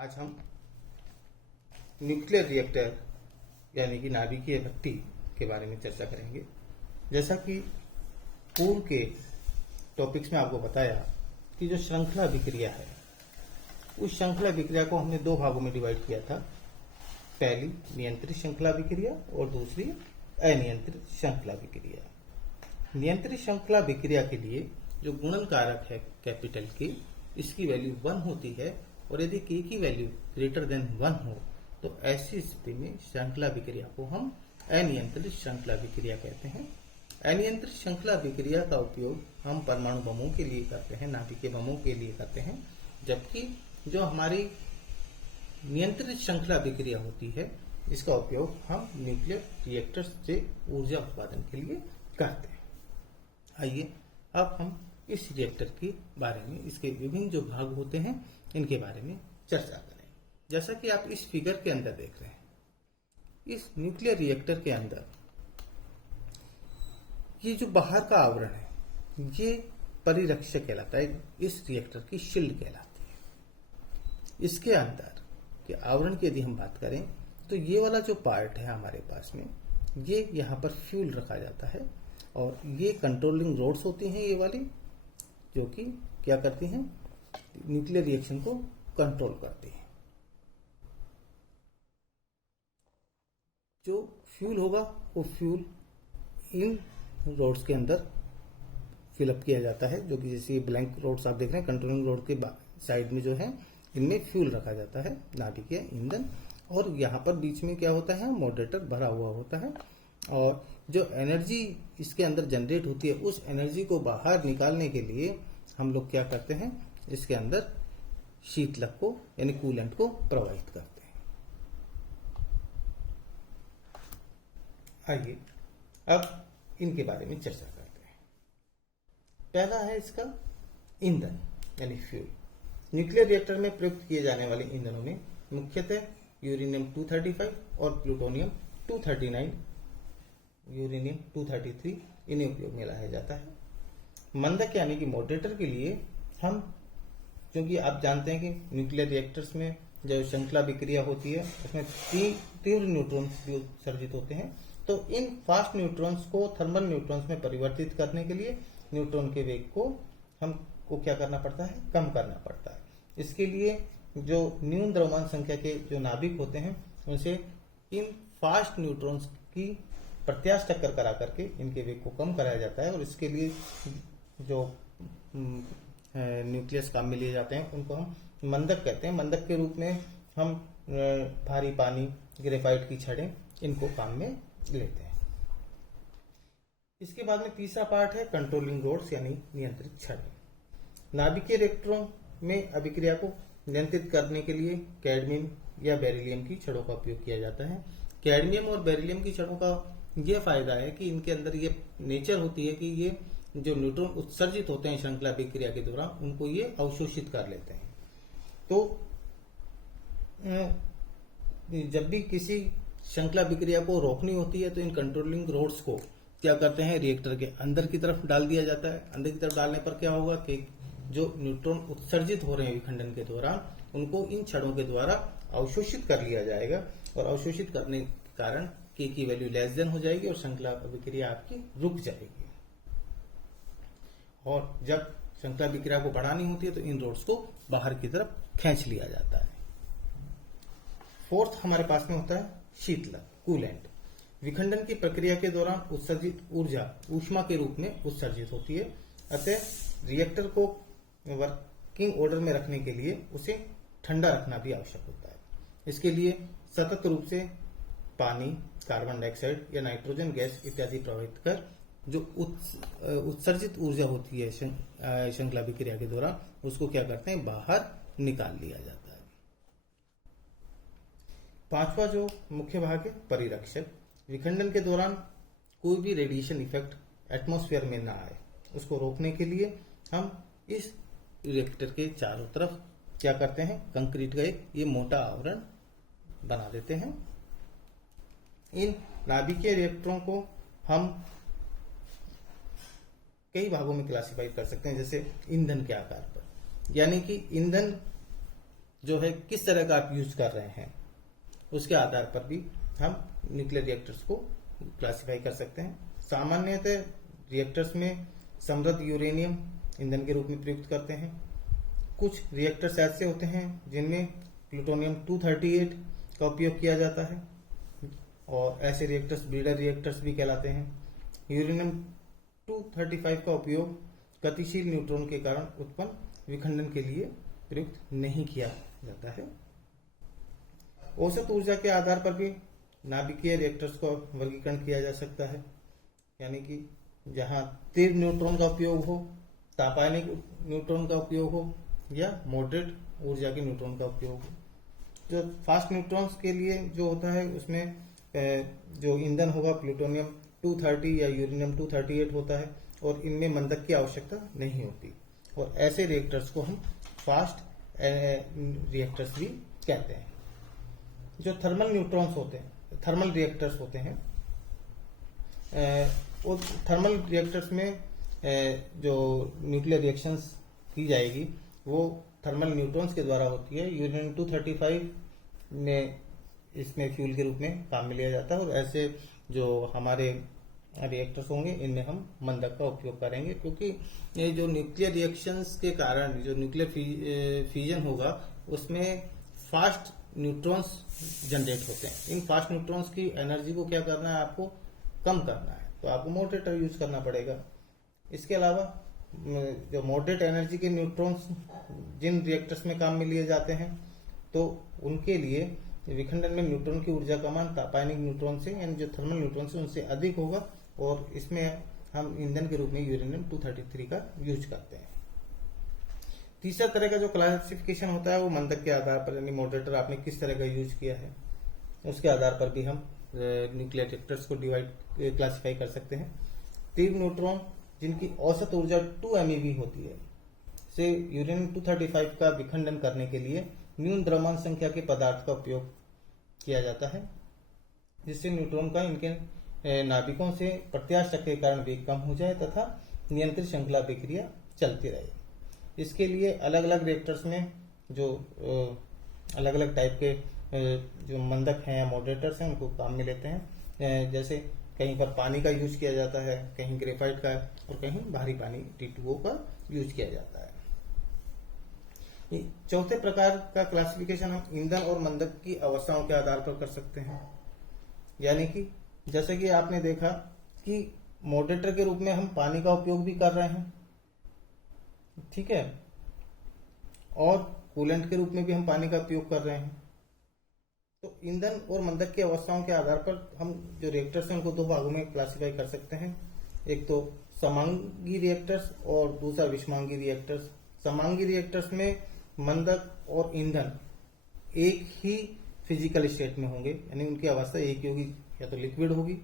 आज हम nuclear reactor यानी कि नाभिकीय भट्टी के बारे में चर्चा करेंगे। जैसा कि पूर्व के टॉपिक्स में आपको बताया कि जो श्रृंखला अभिक्रिया है, उस श्रृंखला अभिक्रिया को हमने दो भागों में डिवाइड किया था। पहली नियंत्रित श्रृंखला अभिक्रिया और दूसरी अनियंत्रित श्रृंखला अभिक्रिया। नियंत्रित श्रृंखला अभिक्रिया के लिए जो गुणन कारक है कैपिटल के, इसकी वैल्यू 1 होती है और यदि के की वैल्यू ग्रेटर देन 1 हो तो ऐसी स्थिति में श्रृंखला अभिक्रिया को हम अनियंत्रित श्रृंखला अभिक्रिया कहते हैं। अनियंत्रित श्रृंखला अभिक्रिया का उपयोग हम परमाणु बमों के लिए करते हैं, नाभिकीय बमों के लिए करते हैं, जबकि जो हमारी नियंत्रित श्रृंखला अभिक्रिया होती है इसका उपयोग हम न्यूक्लियर रिएक्टर्स से ऊर्जा उत्पादन के लिए करते हैं। आइए अब हम इस रिएक्टर के बारे में, इसके विभिन्न जो भाग होते हैं इनके बारे में चर्चा करें। जैसा कि आप इस फिगर के अंदर देख रहे हैं, इस न्यूक्लियर रिएक्टर के अंदर ये जो बाहर का आवरण है ये परिरक्षक कहलाता है, इस रिएक्टर की शील्ड कहलाती है। इसके अंदर के आवरण की यदि हम बात करें तो ये वाला जो पार्ट है हमारे पास में, ये यहाँ पर फ्यूल रखा जाता है और ये कंट्रोलिंग रोड्स होती हैं, ये वाली, जो कि क्या करती हैं, न्यूक्लियर रिएक्शन को कंट्रोल करती हैं। जो फ्यूल होगा वो फ्यूल इन रोड्स के अंदर फिलअप किया जाता है, जो कि जैसे ब्लैंक रोड्स आप देख रहे हैं, कंट्रोलिंग रोड के साइड में जो है इनमें फ्यूल रखा जाता है, नाभिकीय ईंधन। और यहाँ पर बीच में क्या होता है, मॉडरेटर भरा हुआ होता है और जो एनर्जी इसके अंदर जनरेट होती है उस एनर्जी को बाहर निकालने के लिए हम लोग क्या करते हैं, इसके अंदर शीतलक को यानी कूलेंट को प्रोवाइड करते हैं। आइए अब इनके बारे में चर्चा करते हैं। पहला है इसका ईंधन यानी फ्यूल। न्यूक्लियर रिएक्टर में प्रयुक्त किए जाने वाले ईंधनों में मुख्यतः यूरेनियम 235 और प्लूटोनियम 239, यूरेनियम 233 इन्हें उपयोग में लाया जाता है। मंदक यानी कि मॉडरेटर के लिए हम, क्योंकि आप जानते हैं कि न्यूक्लियर रिएक्टर्स में जो श्रृंखला अभिक्रिया होती है उसमें तीव्र न्यूट्रॉन्स भी उत्सर्जित होते हैं, तो इन फास्ट न्यूट्रॉन्स को थर्मल न्यूट्रॉन्स में परिवर्तित करने के लिए न्यूट्रॉन के वेग को हमको क्या करना पड़ता है, कम करना पड़ता है। इसके लिए जो न्यून द्रव्यमान संख्या के जो नाभिक होते हैं उनसे इन फास्ट न्यूट्रॉन्स की प्रत्यास्थ टक्कर करा करके इनके वेग को कम कराया जाता है और इसके लिए जो न्यूक्लियस काम में लिए जाते हैं उनको हम मंदक कहते हैं। मंदक के रूप में हम भारी पानी, ग्रेफाइट की छड़ें, इनको काम में लेते हैं। इसके बाद में तीसरा पार्ट है कंट्रोलिंग रोड्स यानी नियंत्रित छड़ें। नाभिकीय रिएक्टरों में अभिक्रिया को नियंत्रित करने के लिए कैडमियम या बेरिलियम की छड़ों का उपयोग किया जाता है। कैडमियम और बेरिलियम की छड़ों का यह फायदा है कि इनके अंदर ये नेचर होती है कि ये जो न्यूट्रॉन उत्सर्जित होते हैं श्रृंखला अभिक्रिया के दौरान उनको ये अवशोषित कर लेते हैं। तो जब भी किसी श्रृंखला अभिक्रिया को रोकनी होती है तो इन कंट्रोलिंग रोड्स को क्या करते हैं, रिएक्टर के अंदर की तरफ डाल दिया जाता है। अंदर की तरफ डालने पर क्या होगा कि जो न्यूट्रॉन उत्सर्जित हो रहे हैं विखंडन के दौरान उनको इन छड़ों के द्वारा अवशोषित कर लिया जाएगा और अवशोषित करने के कारण के की वैल्यू लेस देन हो जाएगी और श्रृंखला अभिक्रिया आपकी रुक जाएगी। और जब श्रृंखला अभिक्रिया को बढ़ानी होती है तो इन रोड्स को बाहर की तरफ खींच लिया जाता है। फोर्थ हमारे पास में होता है शीतलक, कूलेंट। विखंडन की प्रक्रिया के दौरान उत्सर्जित ऊर्जा ऊष्मा के रूप में उत्सर्जित होती है, अतः रिएक्टर को वर्किंग ऑर्डर में रखने के लिए उसे ठंडा रखना भी आवश्यक होता है। इसके लिए सतत रूप से पानी, कार्बन डाइऑक्साइड या नाइट्रोजन गैस इत्यादि प्रवाहित कर जो उत्सर्जित ऊर्जा होती है श्रृंखला अभिक्रिया के दौरान उसको क्या करते हैं, बाहर निकाल लिया जाता है। पांचवा जो मुख्य भाग है परिरक्षक। विखंडन के दौरान कोई भी रेडिएशन इफेक्ट एटमॉस्फेयर में ना आए उसको रोकने के लिए हम इस रिएक्टर के चारों तरफ क्या करते हैं, कंक्रीट का एक ये मोटा आवरण बना देते हैं। इन नाभिकीय रिएक्टरों को हम कई भागों में क्लासिफाई कर सकते हैं, जैसे ईंधन के आकार पर, यानी कि ईंधन जो है किस तरह का आप यूज कर रहे हैं, उसके आधार पर भी हम न्यूक्लियर रिएक्टर्स को क्लासिफाई कर सकते हैं। सामान्यतः रिएक्टर्स में समृद्ध यूरेनियम ईंधन के रूप में प्रयुक्त करते हैं। कुछ रिएक्टर्स ऐसे होते हैं जिनमें प्लूटोनियम 238 का उपयोग किया जाता है और ऐसे रिएक्टर्स ब्रीडर रिएक्टर्स भी कहलाते हैं। यूरेनियम 235 का उपयोग गतिशील न्यूट्रॉन के कारण उत्पन्न विखंडन के लिए प्रयुक्त नहीं किया जाता है। औसत ऊर्जा के आधार पर भी नाभिकीय रिएक्टर्स का वर्गीकरण किया जा सकता है, यानी कि जहां तीव्र न्यूट्रॉन का उपयोग हो, तापायनिक न्यूट्रॉन का उपयोग हो या मॉडरेट ऊर्जा के न्यूट्रॉन का उपयोग हो। जो फास्ट न्यूट्रॉन्स के लिए जो होता है उसमें जो ईंधन होगा प्लूटोनियम 230 या यूरेनियम 238 होता है और इनमें मंदक की आवश्यकता नहीं होती और ऐसे रिएक्टर्स को हम फास्ट रिएक्टर्स भी कहते हैं। जो थर्मल न्यूट्रॉन्स होते हैं, थर्मल रिएक्टर्स होते हैं, वो थर्मल रिएक्टर्स में जो न्यूक्लियर रिएक्शंस की जाएगी वो थर्मल न्यूट्रॉन्स के द्वारा होती है। यूरेनियम 235 में इसमें फ्यूल के रूप में काम में लिया जाता है और ऐसे जो हमारे रिएक्टर्स होंगे इनमें हम मंदक का उपयोग करेंगे, क्योंकि ये जो न्यूक्लियर रिएक्शंस के कारण जो न्यूक्लियर फ्यूजन होगा उसमें फास्ट न्यूट्रॉन्स जनरेट होते हैं। इन फास्ट न्यूट्रॉन्स की एनर्जी को क्या करना है, आपको कम करना है, तो आपको मॉडरेटर यूज करना पड़ेगा। इसके अलावा जो मॉडरेट एनर्जी के न्यूट्रॉन्स जिन रिएक्टर्स में काम में लिए जाते हैं तो उनके लिए विखंडन में न्यूट्रॉन की ऊर्जा का मान तापायनिक न्यूट्रॉन से यानी जो थर्मल न्यूट्रॉन से उनसे अधिक होगा और इसमें हम ईंधन के रूप में यूरेनियम 233 का यूज करते हैं। तीसरा तरह का जो क्लासिफिकेशन होता है वो मंदक के आधार पर, यानी मॉडरेटर आपने किस तरह का यूज किया है उसके आधार पर भी हम न्यूक्लियर रिएक्टर्स को क्लासिफाई कर सकते हैं। तीव्र न्यूट्रॉन जिनकी औसत ऊर्जा 2 MeV होती है से यूरेनियम 235 का विखंडन करने के लिए न्यून द्रव्यमान संख्या के पदार्थ का उपयोग किया जाता है, जिससे न्यूट्रॉन का इनके नाभिकों से प्रत्यास्थ के कारण वेग कम हो जाए तथा नियंत्रित श्रृंखला अभिक्रिया चलती रहे। इसके लिए अलग अलग रिएक्टर्स में जो अलग अलग टाइप के जो मंदक हैं या मॉडरेटर्स हैं उनको काम में लेते हैं। जैसे कहीं पर पानी का यूज किया जाता है, कहीं ग्रेफाइट का और कहीं भारी पानी T2O का यूज किया जाता है। चौथे प्रकार का क्लासिफिकेशन हम ईंधन और मंदक की अवस्थाओं के आधार पर कर सकते हैं, यानी कि जैसे कि आपने देखा कि मॉडरेटर के रूप में हम पानी का उपयोग भी कर रहे हैं, ठीक है, और कूलेंट के रूप में भी हम पानी का उपयोग कर रहे हैं। तो ईंधन और मंदक की अवस्थाओं के आधार पर हम जो रिएक्टर्स हैं उनको दो भागों में क्लासिफाई कर सकते हैं, एक तो समांगी रिएक्टर्स और दूसरा विषमांगी रिएक्टर्स। समांगी रिएक्टर्स में मंदक और ईंधन एक ही फिजिकल स्टेट में होंगे, यानी उनकी अवस्था एक ही होगी, या तो लिक्विड होगी,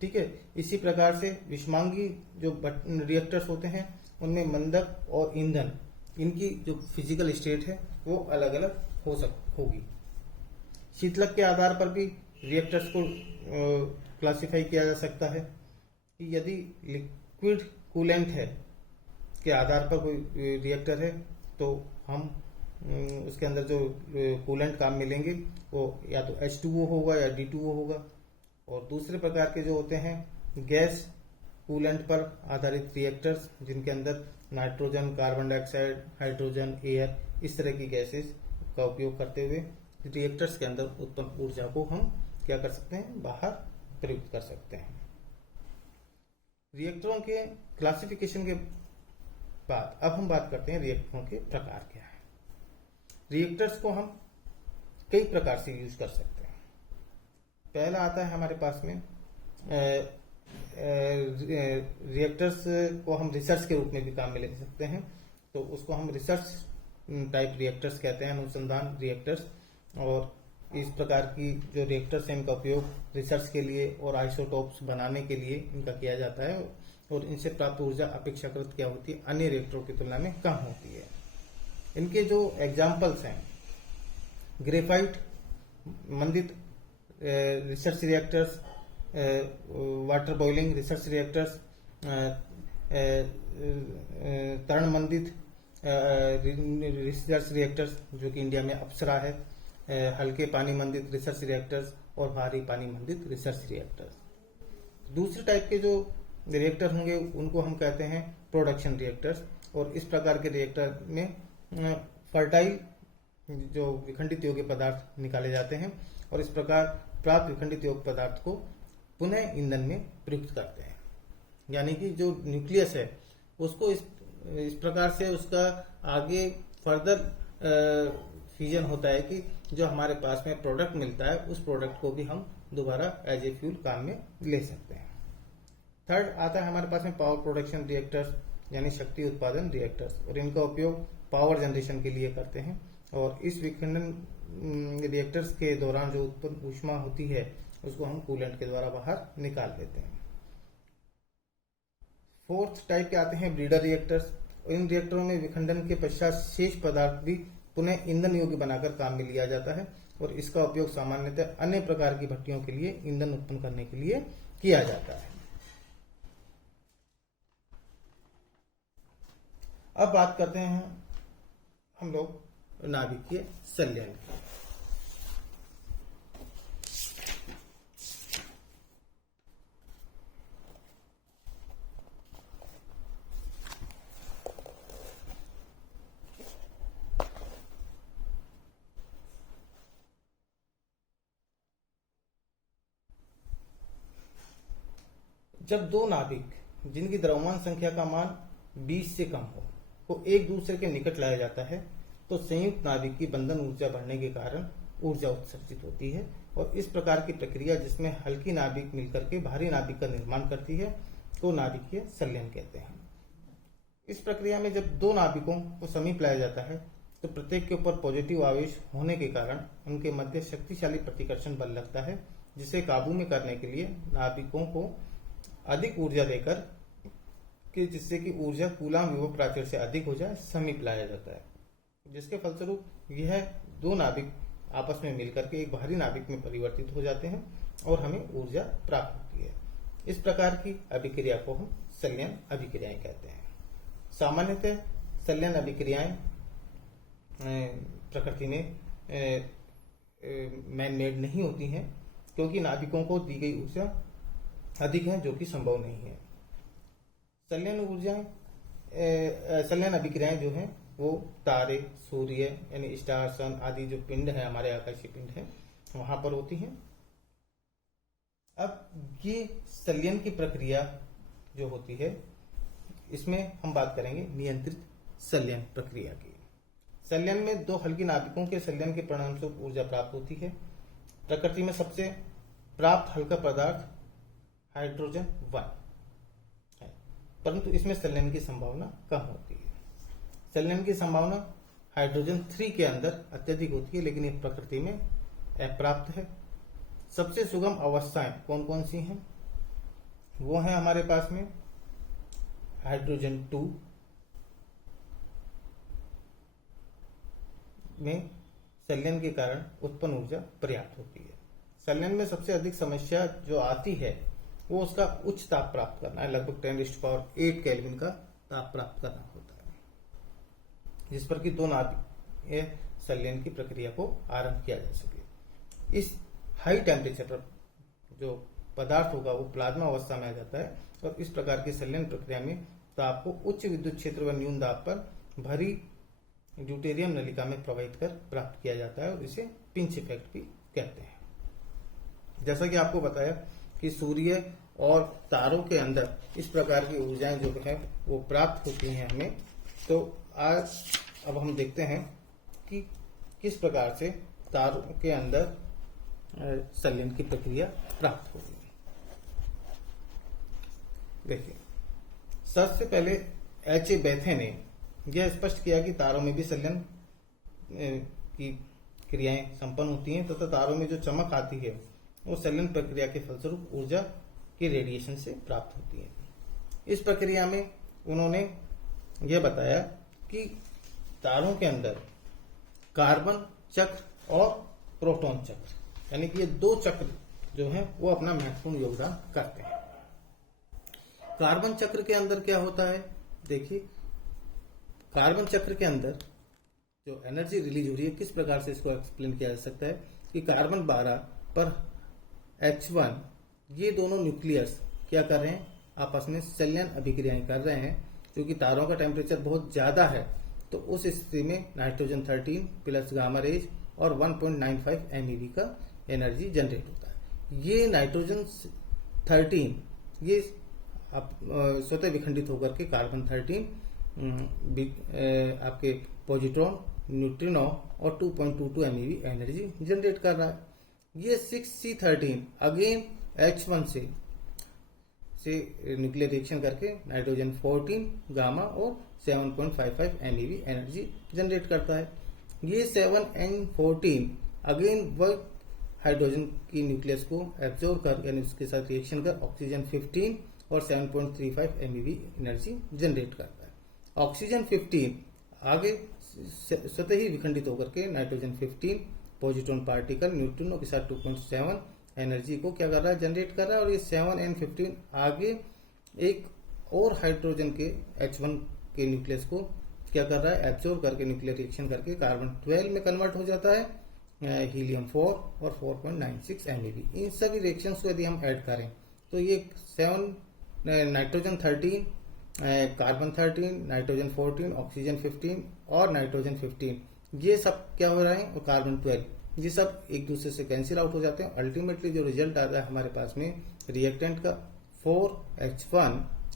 ठीक है। इसी प्रकार से विषमांगी जो रिएक्टर्स होते हैं उनमें मंदक और ईंधन इनकी जो फिजिकल स्टेट है वो अलग अलग होगी। शीतलक के आधार पर भी रिएक्टर्स को क्लासिफाई किया जा सकता है कि यदि लिक्विड कूलेंट है के आधार पर कोई रिएक्टर है तो हम उसके अंदर जो कूलेंट काम में लेंगे वो या तो H2O होगा या D2O होगा। और दूसरे प्रकार के जो होते हैं गैस कूलेंट पर आधारित रिएक्टर्स जिनके अंदर nitrogen, carbon dioxide, hydrogen, air इस तरह की गैसेस का उपयोग करते हुए रिएक्टर्स के अंदर उत्पन्न ऊर्जा को हम क्या कर सकते हैं, बाहर प्रयुक्त कर सकते हैं। रिएक्टरों के क्लासिफिकेशन के बाद अब हम बात करते हैं रिएक्टरों के प्रकार क्या है। रिएक्टर्स को हम कई प्रकार से यूज कर सकते हैं। पहला आता है हमारे पास में रिएक्टर्स को हम रिसर्च के रूप में भी काम में ले सकते हैं, तो उसको हम रिसर्च टाइप रिएक्टर्स कहते हैं, अनुसंधान रिएक्टर्स। और इस प्रकार की जो रिएक्टर्स हैं इनका उपयोग रिसर्च के लिए और आइसोटोप्स बनाने के लिए इनका किया जाता है और इनसे प्राप्त ऊर्जा अपेक्षाकृत क्या होती है, अन्य रिएक्टरों की तुलना में कम होती है। इनके जो एग्जाम्पल्स हैं ग्रेफाइट मंदित research reactors, water boiling research reactors, तरण मंदित रिसर्च रिएक्टर्स जो कि इंडिया में अप्सरा है, हल्के पानी मंदित रिसर्च रिएक्टर्स और भारी पानी मंदित रिसर्च रिएक्टर्स। दूसरे टाइप के जो रिएक्टर होंगे उनको हम कहते हैं प्रोडक्शन रिएक्टर्स, और इस प्रकार के रिएक्टर में फर्टाइल जो विखंडित योग्य पदार्थ निकाले जाते हैं और इस प्रकार प्राप्त विखंडित योग्य पदार्थ को पुनः ईंधन में प्रयुक्त करते हैं। यानी कि जो न्यूक्लियस है उसको इस प्रकार से उसका आगे फर्दर फ्यूजन होता है कि जो हमारे पास में प्रोडक्ट मिलता है उस प्रोडक्ट को भी हम दोबारा एज ए फ्यूल काम में ले सकते हैं। थर्ड आता है हमारे पास में पावर प्रोडक्शन रिएक्टर्स यानी शक्ति उत्पादन रिएक्टर्स, और इनका उपयोग पावर जनरेशन के लिए करते हैं। और इस विखंडन रिएक्टर्स के दौरान जो उत्पन्न ऊष्मा होती है उसको हम कूलेंट के द्वारा बाहर निकाल देते हैं। फोर्थ टाइप के आते हैं ब्रीडर रिएक्टर्स। इन रिएक्टरों में विखंडन के पश्चात शेष पदार्थ भी पुनः ईंधन योग्य बनाकर काम में लिया जाता है और इसका उपयोग सामान्यतः अन्य प्रकार की भट्टियों के लिए ईंधन उत्पन्न करने के लिए किया जाता है। अब बात करते हैं हम लोग नाभिकीय संलयन की। जब दो नाभिक जिनकी द्रव्यमान संख्या का मान 20 से कम हो को एक दूसरे के निकट लाया जाता है तो संयुक्त नाभिक की बंधन ऊर्जा बढ़ने के कारण ऊर्जा उत्सर्जित होती है, और इस प्रकार की प्रक्रिया जिसमें हल्की नाभिक मिलकर के भारी नाभिक का निर्माण करती है को नाभिकीय संलयन कहते हैं। इस प्रक्रिया में जब दो नाभिकों को समीप लाया जाता है तो प्रत्येक के ऊपर पॉजिटिव आवेश होने के कारण उनके मध्य शक्तिशाली प्रतिकर्षण बल लगता है, जिसे काबू में करने के लिए नाभिकों को अधिक ऊर्जा देकर कि जिससे कि ऊर्जा कूलाम विभव प्राचीर से अधिक हो जाए समीप लाया जाता है, जिसके फलस्वरूप यह दो नाभिक आपस में मिलकर के एक भारी नाभिक में परिवर्तित हो जाते हैं और हमें ऊर्जा प्राप्त होती है। इस प्रकार की अभिक्रिया को हम संलयन अभिक्रियाएं कहते हैं। सामान्यतः संलयन अभिक्रियाएं प्रकृति में मैन मेड नहीं होती हैं क्योंकि नाभिकों को दी गई ऊर्जा अधिक है जो कि संभव नहीं है। संलयन अभिक्रियाएं जो हैं वो तारे, सूर्य यानी स्टार, सन आदि जो पिंड है हमारे आकाशीय पिंड है वहां पर होती हैं। अब ये संलयन की प्रक्रिया जो होती है इसमें हम बात करेंगे नियंत्रित संलयन प्रक्रिया की। संलयन में दो हल्की नाभिकों के संलयन के परिणामस्वरूप ऊर्जा प्राप्त होती है। प्रकृति में सबसे प्राप्त हल्का पदार्थ हाइड्रोजन 1 है, परंतु इसमें संलयन की संभावना कम होती है। संलयन की संभावना हाइड्रोजन 3 के अंदर अत्यधिक होती है, लेकिन यह प्रकृति में अप्राप्त है। सबसे सुगम अवस्थाएं कौन कौन सी हैं? वो है हमारे पास में हाइड्रोजन 2 में संलयन के कारण उत्पन्न ऊर्जा पर्याप्त होती है। संलयन में सबसे अधिक समस्या जो आती है वो उसका उच्च ताप प्राप्त करना है, लगभग 10⁸ केल्विन का ताप प्राप्त करना होता है, जिस पर कि दो नाभिकीय संलयन की प्रक्रिया को आरंभ किया जा सके। इस हाई टेम्परेचर पर जो पदार्थ होगा वो प्लाज्मा अवस्था में आ जाता है और इस प्रकार की संलयन प्रक्रिया में ताप को उच्च विद्युत क्षेत्र व न्यून दाब पर भरी ड्यूटेरियम नलिका में प्रवाहित कर प्राप्त किया जाता है और इसे पिंच इफेक्ट भी कहते हैं। जैसा कि आपको बताया कि सूर्य और तारों के अंदर इस प्रकार की ऊर्जाएं जो है वो प्राप्त होती हैं हमें, तो आज अब हम देखते हैं कि किस प्रकार से तारों के अंदर संलयन की प्रक्रिया प्राप्त होगी। देखिए, सबसे पहले H.A. बेथे ने यह स्पष्ट किया कि तारों में भी संलयन की क्रियाएं संपन्न होती हैं तथा तारों में जो चमक आती है वो संलयन प्रक्रिया के फलस्वरूप ऊर्जा के रेडिएशन से प्राप्त होती है। इस प्रक्रिया में उन्होंने यह बताया कि तारों के अंदर कार्बन चक्र और प्रोटॉन चक्र यानी कि ये दो चक्र जो हैं वो अपना महत्वपूर्ण योगदान करते हैं। कार्बन चक्र के अंदर क्या होता है? देखिए, कार्बन चक्र के अंदर जो एनर्जी रिलीज हो रही है, किस प्रकार से इसको एक्सप्लेन किया जा सकता है कि कार्बन 12 पर H1, ये दोनों न्यूक्लियस क्या कर रहे हैं, आपस में संलयन अभिक्रियाएं कर रहे हैं, क्योंकि तारों का टेम्परेचर बहुत ज्यादा है। तो उस स्थिति में नाइट्रोजन 13 प्लस गामा रेज और 1.95 MeV का एनर्जी जनरेट होता है। ये नाइट्रोजन 13 ये स्वतः विखंडित होकर के कार्बन 13 आपके पॉजिट्रॉन, न्यूट्रिनो और 2.22 MeV एनर्जी जनरेट कर रहा है। ये 6C13 अगेन H1 से न्यूक्लियर रिएक्शन करके नाइट्रोजन 14 गामा और 7.55 MeV एनर्जी जनरेट करता है। ये 7N14 अगेन वह हाइड्रोजन की न्यूक्लियस को एब्जॉर्ब कर यानी उसके साथ रिएक्शन कर ऑक्सीजन 15 और 7.35 MeV एनर्जी जनरेट करता है। ऑक्सीजन 15 आगे स्वतः ही विखंडित होकर के नाइट्रोजन 15 पॉजिट्रॉन पार्टिकल न्यूट्रिनो के साथ 2.7 एनर्जी को क्या कर रहा है, जनरेट कर रहा है। और ये 7N15 आगे एक और हाइड्रोजन के H1 के न्यूक्लियस को क्या कर रहा है, एब्जॉर्ब करके न्यूक्लियर रिएक्शन करके कार्बन 12 में कन्वर्ट हो जाता है हीलियम 4 और 4.96 MeV। इन सभी रिएक्शंस को यदि हम ऐड करें तो ये 7 नाइट्रोजन 13 कार्बन 13 नाइट्रोजन 14 ऑक्सीजन 15 और नाइट्रोजन 15 ये सब क्या हो रहा है, और कार्बन 12 ये सब एक दूसरे से कैंसिल आउट हो जाते हैं। अल्टीमेटली जो रिजल्ट आता है हमारे पास में रिएक्टेंट का 4H1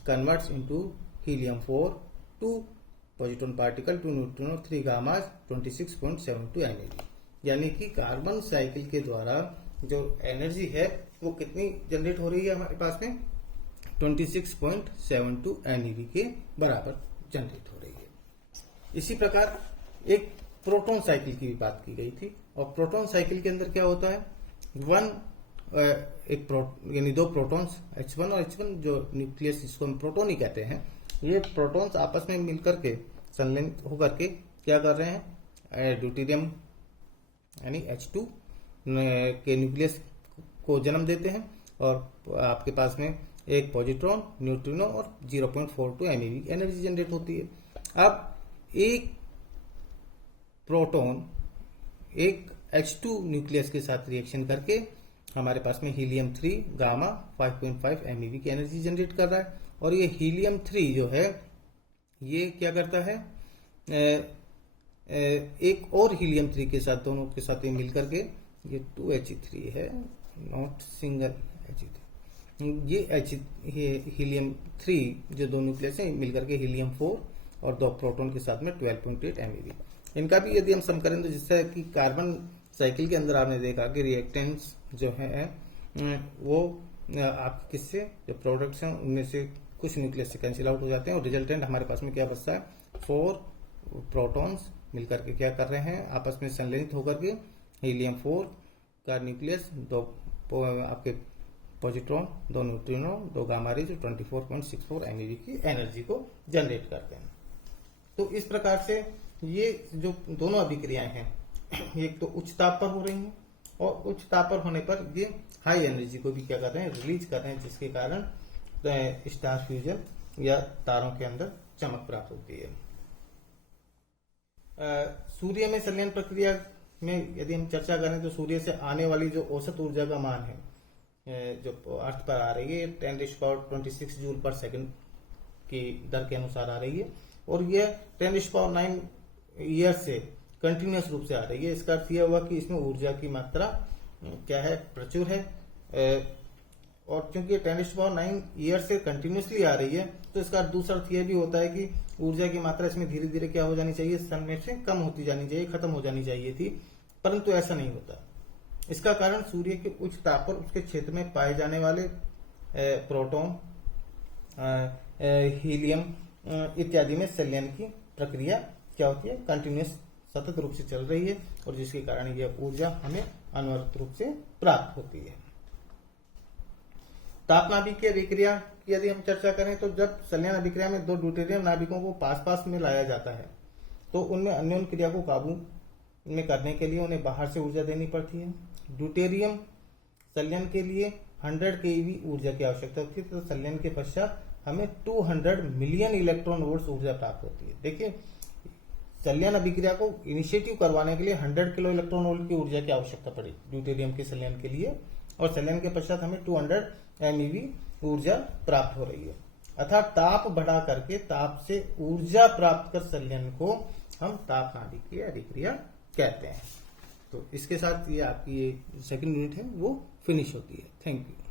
converts into helium 4 2 positron particle 2 neutrino 3 gamma 26.72 MeV। यानी कि कार्बन साइकिल के द्वारा जो एनर्जी है वो कितनी जनरेट हो रही है हमारे पास में 26.72 MeV के बराबर जनरेट हो रही है। इसी प्रकार एक प्रोटॉन साइकिल की भी बात की गई थी, और प्रोटॉन साइकिल के अंदर क्या होता है, यानी दो प्रोटॉन्स H1 और H1 जो न्यूक्लियस जिसको हम प्रोटॉन ही कहते हैं, ये प्रोटॉन्स आपस में मिलकर के संलयन होकर के क्या कर रहे हैं, ड्यूटेरियम यानी H2 के न्यूक्लियस को जन्म देते हैं। और आपके पास में एक पॉजिट्रॉन, न्यूट्रिनो और 0.42 MeV एनर्जी जनरेट होती है। अब एक प्रोटॉन एक H2 न्यूक्लियस के साथ रिएक्शन करके हमारे पास में हीलियम 3 गामा 5.5 MeV की एनर्जी जनरेट कर रहा है। और ये हीलियम 3 जो है ये क्या करता है, एक और हीलियम 3 के साथ, दोनों के साथ ये मिलकर के ये 2He3 है, नॉट सिंगल He3, ये हीलियम 3 जो दो न्यूक्लियस है मिलकर के हीलियम 4 और दो प्रोटॉन के साथ में 12.8 MeV। इनका भी यदि हम सम करें तो जिससे कि कार्बन साइकिल के अंदर आपने देखा कि रिएक्टेंट्स जो है वो आप किससे जो प्रोडक्ट्स हैं उनमें से कुछ न्यूक्लियस से कैंसिल आउट हो जाते हैं, और रिजल्टेंट हमारे पास में क्या बचता है, 4 प्रोटॉन्स मिलकर के क्या कर रहे हैं, आपस में संलयनित होकर के हीलियम 4 का न्यूक्लियस, दो आपके पॉजिट्रॉन, दो न्यूट्रिनो, दो गामा रेज 24.64 MeV की एनर्जी को जनरेट करते हैं। तो इस प्रकार से ये जो दोनों अभिक्रियाएं हैं एक तो उच्च ताप पर हो रही हैं, और उच्च ताप पर होने पर ये हाई एनर्जी को भी क्या कर रहे हैं, रिलीज कर रहे हैं, जिसके कारण स्टार फ्यूजन या तारों के अंदर चमक प्राप्त होती है। सूर्य में संलयन प्रक्रिया में यदि हम चर्चा करें तो सूर्य से आने वाली जो औसत ऊर्जा का मान है जो अर्थ पर आ रही है 10⁻26 जूल पर सेकंड की दर के अनुसार आ रही है, और यह 10⁹ ईयर से कंटिन्यूस रूप से आ रही है। इसका अर्थ यह हुआ कि इसमें ऊर्जा की मात्रा क्या है, प्रचुर है। और क्योंकि 10⁹ ईयर से कंटिन्यूसली आ रही है तो इसका दूसरा अर्थ यह भी होता है कि ऊर्जा की मात्रा इसमें धीरे धीरे क्या हो जानी चाहिए, सन में से कम होती जानी चाहिए, खत्म हो जानी चाहिए थी, परंतु ऐसा नहीं होता। इसका कारण सूर्य के उच्च ताप पर उसके क्षेत्र में पाए जाने वाले प्रोटॉन, हीलियम इत्यादि में संलयन की प्रक्रिया क्या होती है, कंटिन्यूस सतत रूप से चल रही है, और जिसके कारण यह ऊर्जा हमें अनवरत रूप से प्राप्त होती है। ताप नाभिकीय अभिक्रिया की यदि हम चर्चा करें तो जब संलयन अभिक्रिया में दो ड्यूटेरियम नाभिकों को पास पास में लाया जाता है तो उनमें अन्योन्य क्रिया को काबू में करने के लिए उन्हें बाहर से ऊर्जा देनी पड़ती है। ड्यूटेरियम संलयन के लिए 100 keV ऊर्जा की आवश्यकता होती है, तो संलयन के पश्चात हमें 200 मिलियन इलेक्ट्रॉन वोल्ट ऊर्जा प्राप्त होती है। देखिए संलयन अभिक्रिया को इनिशिएटिव करवाने के लिए 100 किलो इलेक्ट्रॉन वोल्ट की ऊर्जा की आवश्यकता पड़ी ड्यूटेरियम के संलयन के लिए, और संलयन के पश्चात हमें 200 MeV ऊर्जा प्राप्त हो रही है। अर्थात ताप बढ़ा करके ताप से ऊर्जा प्राप्त कर संलयन को हम ताप नाभिकीय अभिक्रिया कहते हैं। तो इसके साथ ये आपकी ये सेकंड यूनिट है वो फिनिश होती है। Thank you.